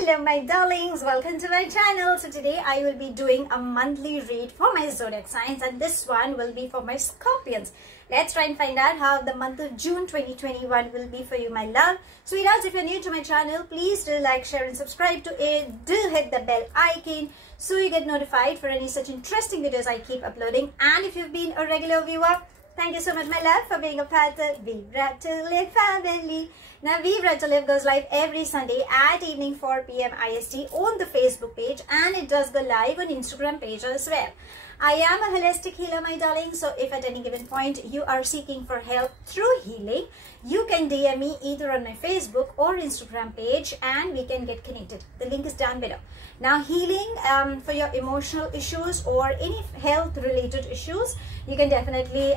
Hello my darlings, welcome to my channel. So today I will be doing a monthly read for my zodiac signs, and this one will be for my Scorpions. Let's try and find out how the month of June 2021 will be for you, my love. Sweethearts, if you're new to my channel, please do like, share and subscribe to it. Do hit the bell icon so you get notified for any such interesting videos I keep uploading. And if you've been a regular viewer, thank you so much, my love, for being a part of Vivre to Live family. Now, Vivre to Live goes live every Sunday at evening 4 PM IST on the Facebook page, and it does go live on Instagram page as well. I am a holistic healer, my darling, so if at any given point you are seeking for help through healing, you can DM me either on my Facebook or Instagram page and we can get connected. The link is down below. Now, healing for your emotional issues or any health related issues, you can definitely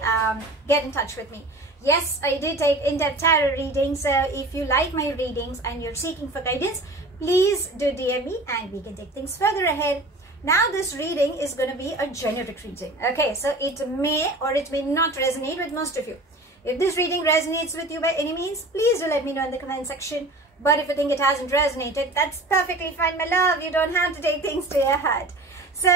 get in touch with me. Yes, I did take in-depth tarot readings, so if you like my readings and you're seeking for guidance, please do DM me and we can take things further ahead. Now, this reading is going to be a generic reading. Okay, so it may or it may not resonate with most of you. If this reading resonates with you by any means, please do let me know in the comment section. But if you think it hasn't resonated, that's perfectly fine, my love. You don't have to take things to your heart. So,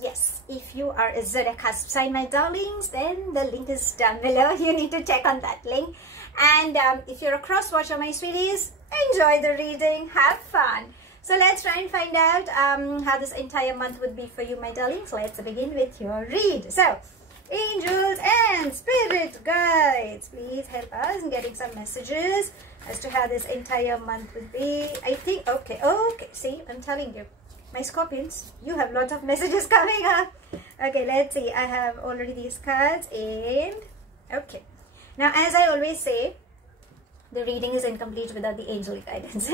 yes, if you are a zodiac cusp sign, my darlings, then the link is down below. You need to check on that link. And if you're a cross watcher, my sweeties, enjoy the reading. Have fun. So let's try and find out how this entire month would be for you, my darlings. Let's begin with your read. So, angels and spirit guides, please help us in getting some messages as to how this entire month would be. I think, okay, see, I'm telling you. My Scorpions, you have lots of messages coming up. Okay, let's see. I have already these cards and okay. Now, as I always say, the reading is incomplete without the angel guidance.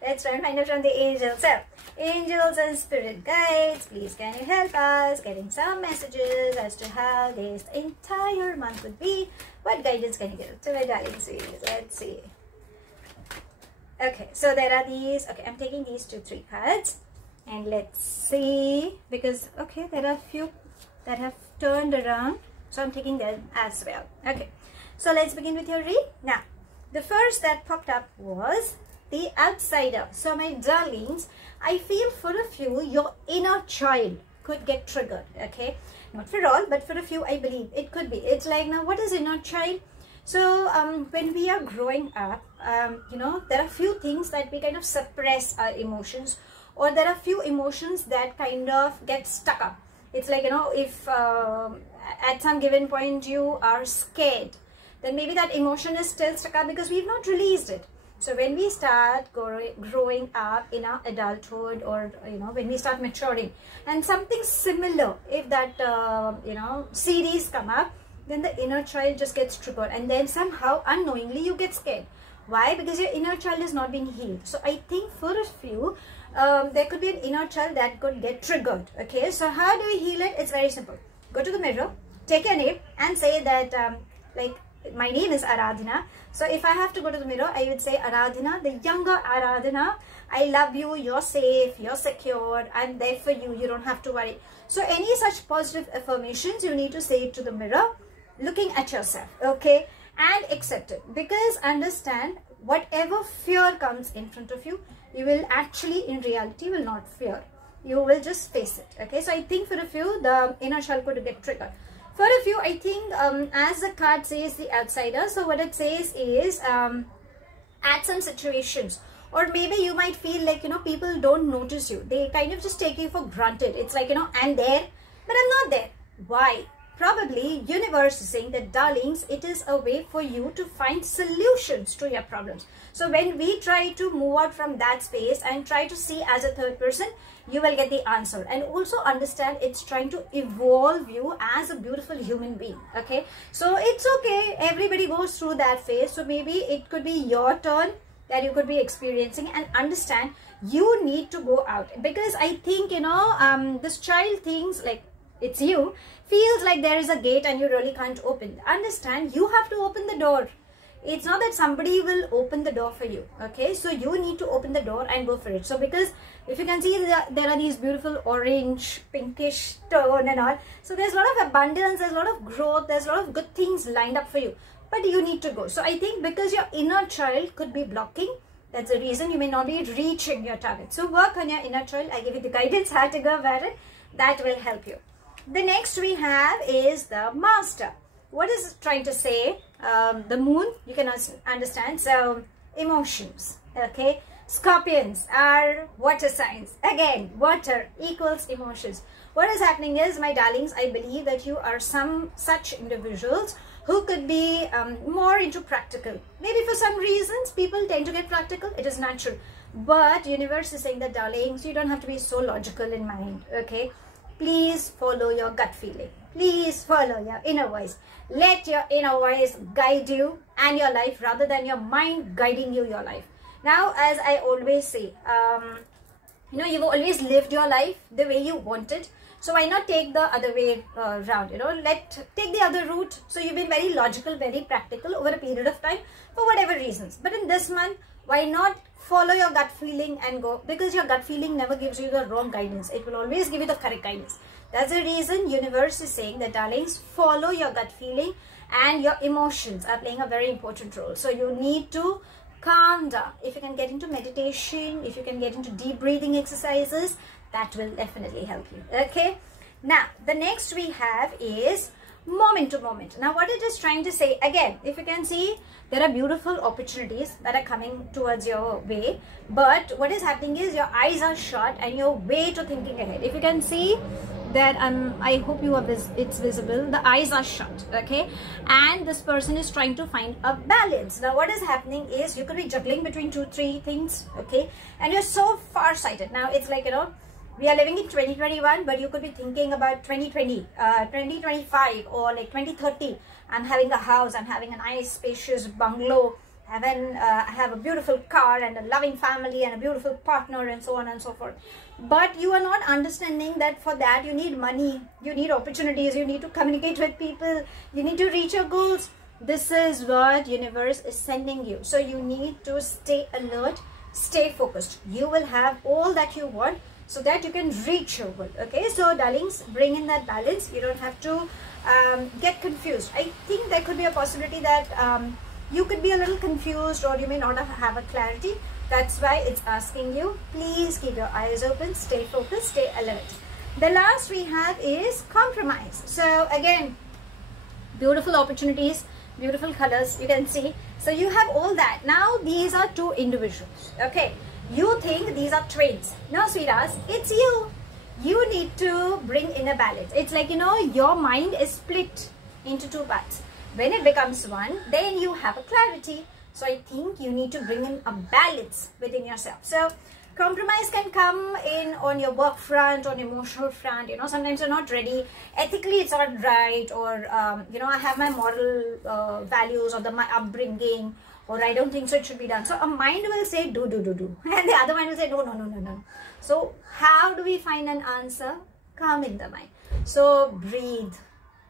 Let's try and find out from the angels. So, angels and spirit guides, please can you help us getting some messages as to how this entire month would be? What guidance can you give to my darling sweeties? Let's see. Okay, so there are these. Okay, I'm taking these 2-3 cards. And let's see, because, okay, there are a few that have turned around. So I'm taking them as well. Okay, so let's begin with your read. Now, the first that popped up was the outsider. So my darlings, I feel for a few, your inner child could get triggered, okay? Not for all, but for a few, I believe it could be. It's like, now, what is inner child? So when we are growing up, you know, there are few things that we kind of suppress our emotions, or there are few emotions that kind of get stuck up. It's like, you know, if at some given point you are scared, then maybe that emotion is still stuck up because we've not released it. So when we start growing up in our adulthood, or, you know, when we start maturing, and something similar, if that, you know, series come up, then the inner child just gets triggered, and then somehow unknowingly you get scared. Why? Because your inner child is not being healed. So I think for a few, there could be an inner child that could get triggered. Okay, so how do we heal it? It's very simple. Go to the mirror, take your name and say that, like, my name is Aradhana. So if I have to go to the mirror, I would say, Aradhana, the younger Aradhana, I love you, you're safe, you're secured, I'm there for you, you don't have to worry. So any such positive affirmations, you need to say it to the mirror, looking at yourself, okay, and accept it. Because understand, whatever fear comes in front of you, you will actually, in reality, will not fear. You will just face it, okay? So I think for a few, the inner child could get triggered. For a few, I think, as the card says, the outsider, so what it says is, at some situations, or maybe you might feel like, you know, people don't notice you. They kind of just take you for granted. It's like, you know, I'm there, but I'm not there. Why? Probably universe is saying that, darlings, it is a way for you to find solutions to your problems. So when we try to move out from that space and try to see as a third person, you will get the answer. And also understand, it's trying to evolve you as a beautiful human being. Okay, so it's okay, everybody goes through that phase. So maybe it could be your turn that you could be experiencing, and understand you need to go out. Because I think, you know, this child thinks like it's you, feels like there is a gate and you really can't open. Understand, you have to open the door. It's not that somebody will open the door for you, okay? So you need to open the door and go for it. So because if you can see, there are these beautiful orange, pinkish tone and all. So there's a lot of abundance, there's a lot of growth, there's a lot of good things lined up for you. But you need to go. So I think because your inner child could be blocking, That's the reason you may not be reaching your target. So work on your inner child. I give you the guidance how to go about it. That will help you. The next we have is the master. What is it trying to say? The moon, you can understand. So emotions, okay. Scorpions are water signs. Again, water equals emotions. What is happening is, my darlings, I believe that you are some such individuals who could be more into practical. Maybe for some reasons people tend to get practical. It is natural. But universe is saying that, darlings, you don't have to be so logical in mind, okay. Please follow your gut feeling. Please follow your inner voice. Let your inner voice guide you and your life rather than your mind guiding you your life. Now, as I always say, you know, you've always lived your life the way you wanted. So why not take the other way round, you know, take the other route. So you've been very logical, very practical over a period of time for whatever reasons. But in this month, why not follow your gut feeling and go? Because your gut feeling never gives you the wrong guidance. It will always give you the correct guidance. That's the reason universe is saying that, darlings, follow your gut feeling, and your emotions are playing a very important role. So you need to calm down. If you can get into meditation, if you can get into deep breathing exercises, that will definitely help you, okay. Now the next we have is moment to moment. Now what it is trying to say, again, if you can see, there are beautiful opportunities that are coming towards your way, but what is happening is your eyes are shut and you're way to thinking ahead. If you can see that, I hope you are it's visible, the eyes are shut, okay, and this person is trying to find a balance. Now what is happening is, you could be juggling between 2-3 things, okay, and you're so far-sighted. Now it's like, you know, we are living in 2021, but you could be thinking about 2020, 2025, or like 2030. I'm having a house, I'm having a nice spacious bungalow, I have a beautiful car and a loving family and a beautiful partner and so on and so forth. But you are not understanding that for that you need money, you need opportunities, you need to communicate with people, you need to reach your goals. This is what universe is sending you. So you need to stay alert, stay focused. You will have all that you want, so that you can reach your goal, okay. So darlings, bring in that balance. You don't have to get confused. I think there could be a possibility that you could be a little confused, or you may not have a clarity. That's why it's asking you, please keep your eyes open, stay focused, stay alert. The last we have is compromise. So again, beautiful opportunities, beautiful colors, you can see. So you have all that. Now these are two individuals, okay. You think these are twins. No, sweethearts, it's you. You need to bring in a balance. It's like, you know, your mind is split into two parts. When it becomes one, then you have a clarity. So I think you need to bring in a balance within yourself. So compromise can come in on your work front, on emotional front. You know, sometimes you're not ready. Ethically, it's not right. Or, you know, I have my moral values, or my upbringing, or I don't think so, it should be done. So a mind will say do. And the other mind will say no. So how do we find an answer? Calm in the mind. So breathe,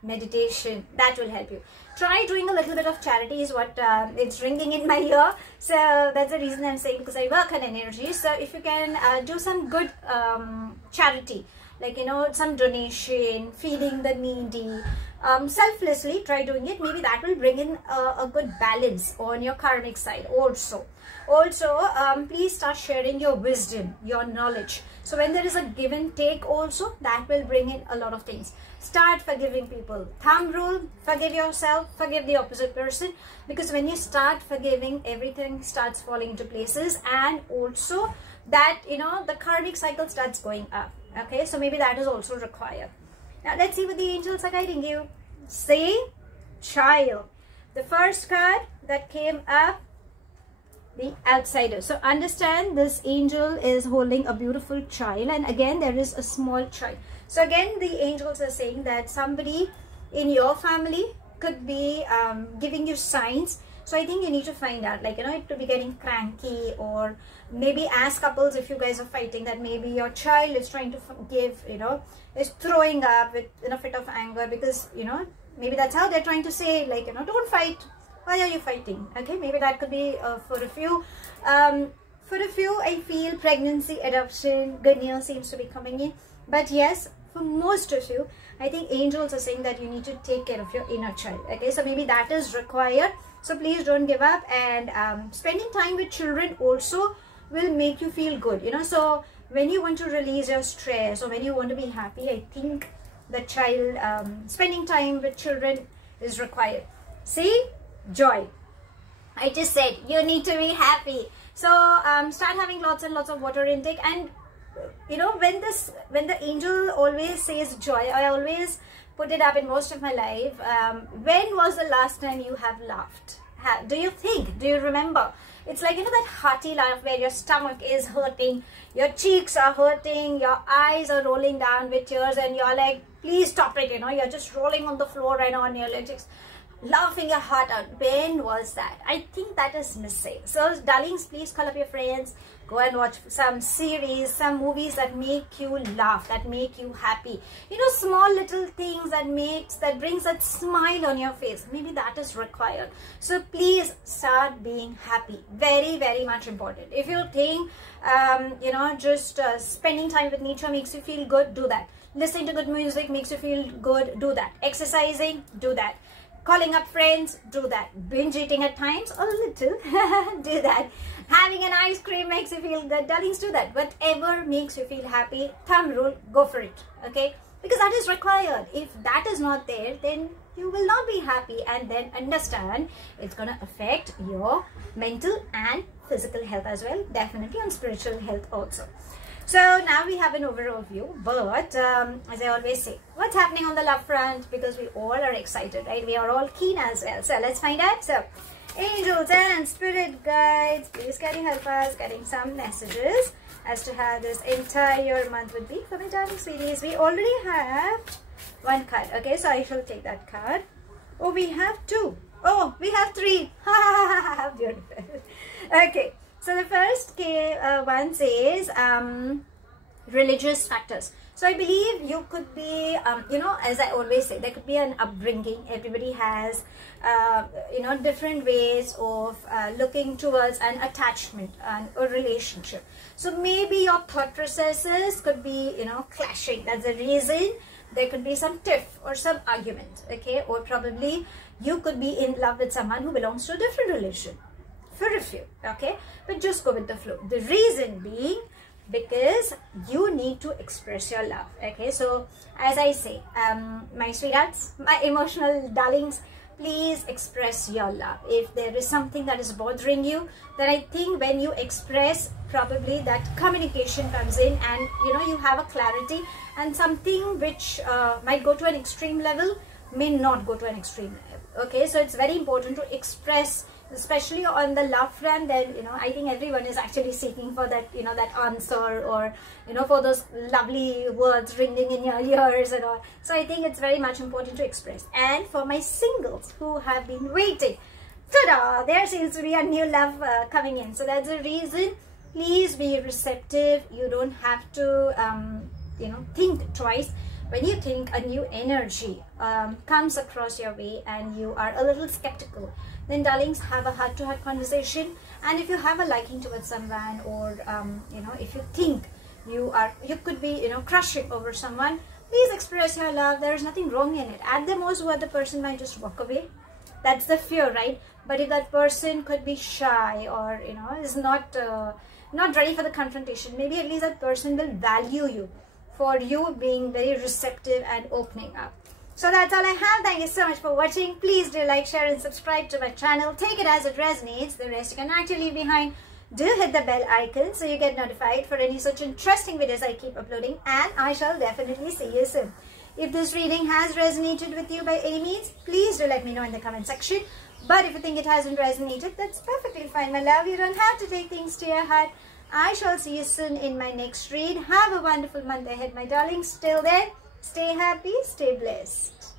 meditation, that will help you. Try doing a little bit of charity is what it's ringing in my ear. So that's the reason I'm saying, because I work on energy. So if you can do some good charity, like, you know, some donation, feeding the needy, selflessly try doing it. Maybe that will bring in a good balance on your karmic side also. Please start sharing your wisdom, your knowledge. So when there is a give and take also, that will bring in a lot of things. Start forgiving people. Thumb rule, forgive yourself, forgive the opposite person, because when you start forgiving, everything starts falling into places, and also that, you know, the karmic cycle starts going up, okay. So maybe that is also required. Now let's see what the angels are guiding you. Say, child. The first card that came up, the outsider. So understand, this angel is holding a beautiful child, and again there is a small child. So again the angels are saying that somebody in your family could be giving you signs. So I think you need to find out, like, you know, it could be getting cranky, or maybe as couples, if you guys are fighting, that maybe your child is trying to give, you know, is throwing up in a fit of anger, because, you know, maybe that's how they're trying to say, like, you know, don't fight. Why are you fighting? Okay, maybe that could be for a few. I feel pregnancy, adoption, good news seems to be coming in. But yes, for most of you, I think angels are saying that you need to take care of your inner child. Okay, so maybe that is required. So please don't give up. And spending time with children also will make you feel good, you know. So when you want to release your stress or when you want to be happy, I think the child spending time with children is required. See, joy. I just said you need to be happy. So start having lots and lots of water intake. And you know, when the angel always says joy, I always put it up in most of my life. When was the last time you have laughed? Do you think? Do you remember? It's like, you know, that hearty laugh where your stomach is hurting, your cheeks are hurting, your eyes are rolling down with tears, and you're like, please stop it, you know, you're just rolling on the floor right now and you're like just laughing your heart out. When was that? I think that is missing. So darlings, please call up your friends, go and watch some series, some movies that make you laugh, that make you happy, you know, small little things that brings that smile on your face. Maybe that is required. So please start being happy. Very, very much important. If you think you know, just spending time with nature makes you feel good, do that. Listening to good music makes you feel good, do that. Exercising, do that. Calling up friends, do that. Binge eating at times, a little, do that. Having an ice cream makes you feel good, darlings, do that. Whatever makes you feel happy, thumb rule, go for it, okay? Because that is required. If that is not there, then you will not be happy, and then understand it's going to affect your mental and physical health as well, definitely on spiritual health also. So now we have an overall view, but as I always say, what's happening on the love front? Because we all are excited, right? We are all keen as well. So let's find out. So angels and spirit guides, please can you help us getting some messages as to how this entire month would be for my darling sweeties. We already have one card. Okay, so I shall take that card. Oh, we have two. Oh, we have three. Beautiful. Okay. So the first one says religious factors. So I believe you could be, you know, as I always say, there could be an upbringing. Everybody has, you know, different ways of looking towards an attachment and a relationship. So maybe your thought processes could be, you know, clashing. That's the reason there could be some tiff or some argument, okay? Or probably you could be in love with someone who belongs to a different religion. For a few, okay, but just go with the flow. The reason being because you need to express your love, okay? So as I say, my sweethearts, my emotional darlings, please express your love. If there is something that is bothering you, then I think when you express, probably that communication comes in, and you know, you have a clarity, and something which might go to an extreme level may not go to an extreme level, okay? So it's very important to express, especially on the love front. Then, you know, I think everyone is actually seeking for that, you know, that answer, or, you know, for those lovely words ringing in your ears and all. So I think it's very much important to express. And for my singles who have been waiting, ta-da, there seems to be a new love coming in. So that's the reason. Please be receptive. You don't have to, you know, think twice. When you think a new energy comes across your way and you are a little skeptical, then darlings, have a heart-to-heart conversation. And if you have a liking towards someone, or you know, if you think you could be, you know, crushing over someone, please express your love. There is nothing wrong in it. At the most, what the person might just walk away. That's the fear, right? But if that person could be shy, or you know, is not ready for the confrontation, maybe at least that person will value you for you being very receptive and opening up. So that's all I have. Thank you so much for watching. Please do like, share and subscribe to my channel. Take it as it resonates. The rest you can actually leave behind. Do hit the bell icon so you get notified for any such interesting videos I keep uploading, and I shall definitely see you soon. If this reading has resonated with you by any means, please do let me know in the comment section. But if you think it hasn't resonated, that's perfectly fine, my love. You don't have to take things to your heart. I shall see you soon in my next read. Have a wonderful month ahead, my darlings. Till then, stay happy, stay blessed.